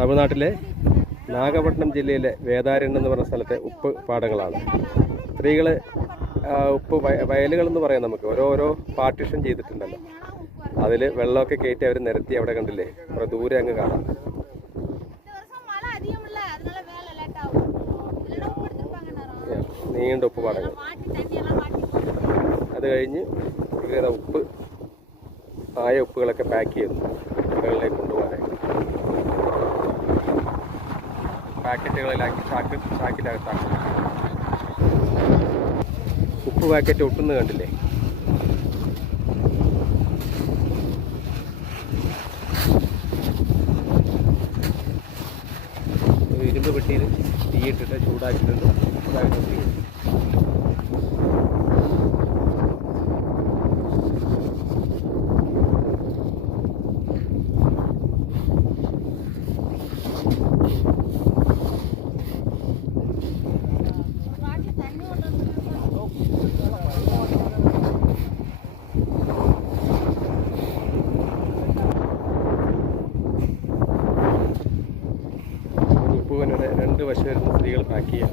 തമിഴ്നാട്ടിലെ നാഗപട്ടണം ജില്ലയിലെ വേദാരണ്യം എന്ന് പറഞ്ഞ സ്ഥലത്തെ ഉപ്പ് പാടങ്ങളാണ്. സ്ത്രീകൾ ഉപ്പ് വയലുകളെന്ന് പറയാം. നമുക്ക് ഓരോരോ പാർട്ടിഷൻ ചെയ്തിട്ടുണ്ടല്ലോ, അതിൽ വെള്ളമൊക്കെ കയറ്റി അവർ നിരത്തി. അവിടെ കണ്ടില്ലേ, കുറേ ദൂരെ അങ്ങ് കാണാം. നീണ്ട ഉപ്പ് പാടങ്ങൾ. അത് കഴിഞ്ഞ് ഉപ്പ് ആയ ഉപ്പുകളൊക്കെ പാക്ക് ചെയ്യുന്നു കടകളിലേക്ക് കൊണ്ടുപോകാനായി. പാക്കറ്റുകളിലാക്കി ചാക്കിനകത്താക്കി. ഉപ്പ് പാക്കറ്റ് ഒട്ടുന്നത് കണ്ടില്ലേ. ഇരുമ്പ് പെട്ടിയിൽ തീയിട്ടിട്ട് ചൂടാക്കിയിട്ടുണ്ട്. ഉപ്പുവനയുടെ രണ്ട് വശം വരുന്ന സ്ത്രീകൾ പാക്ക് ചെയ്യാം.